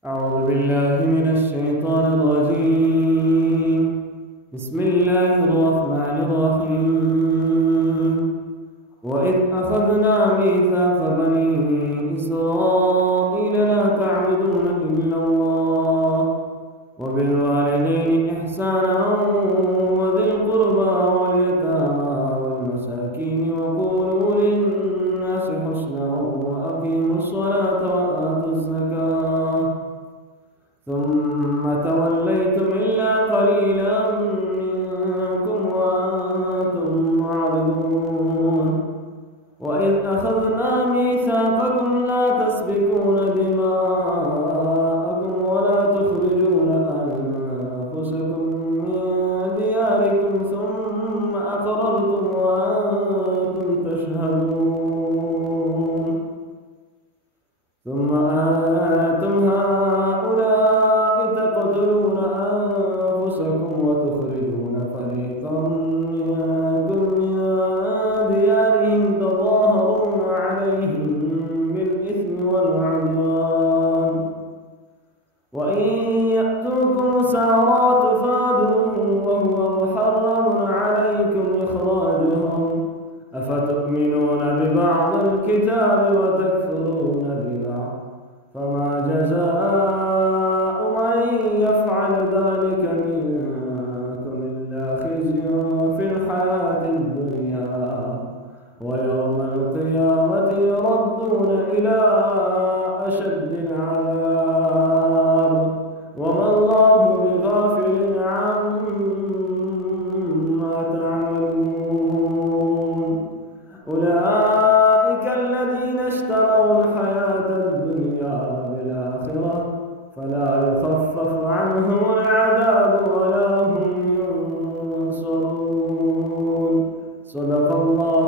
أعوذ بالله من الشيطان الرجيم. بسم الله الرحمن الرحيم. وإذ أخذنا ميثاق بني إسرائيل لا تعبدون إلا الله وبالوالدين إحسانا وذي القربى واليتامى والمساكين وقولوا للناس حسنا وأقيموا الصلاة وآتوا الزكاة ثم توليتم إلا قليلا منكم وأنتم معرضون. وإذ أخذنا ميثاقكم لا تسفكون دماءكم ولا تخرجون أنفسكم من دياركم ثم أقررتم وأنتم تشهدون. ثم أنتم هؤلاء تقتلون أنفسكم وتخرجون فريقا منكم من ديارهم تظاهرون عليهم بالإثم والعدوان وإن يأتوكم سارى تفادوهم وهو محرم عليكم إخراجهم أفتؤمنون ببعض الكتاب وتكفرون ببعض فما جزاء من يفعل ذلك منكم إلا خزي في الحياة الدنيا ويوم القيامة يردون إلى أشد العذاب وما الله بغافل عما تعملون. أولئك الذين اشتروا الحياة الدنيا بالآخرة فلا يخفف عنهم العذاب ولا هم ينصرون. صدق الله